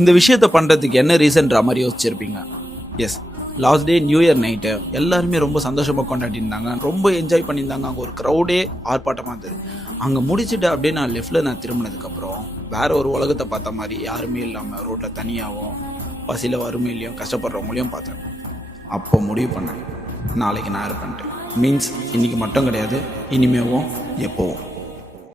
இந்த விஷயத்த பண்ணுறதுக்கு என்ன ரீசன்ற மாதிரி யோசிச்சிருப்பீங்க. Yes, last day new year night எல்லாருமே ரொம்ப சந்தோஷமாக கொண்டாடிருந்தாங்க, ரொம்ப என்ஜாய் பண்ணியிருந்தாங்க. அங்கே ஒரு க்ரௌடே ஆர்ப்பாட்டமாக இருந்தது. அங்கே முடிச்சுட்டு அப்படியே நான் லெஃப்டில் திரும்பினதுக்கப்புறம் வேற ஒரு உலகத்தை பார்த்த மாதிரி யாருமே இல்லாமல் ரோட்டில் தனியாகவும் பசியில் வறுமையிலையும் கஷ்டப்படுறவங்களையும் பார்த்தேன். அப்போ முடிவு பண்ணேன், நாளைக்கு நான் இருப்பேன்ட்டு. மீன்ஸ் இன்றைக்கி மட்டும் கிடையாது, இனிமேவும் எப்போவும்.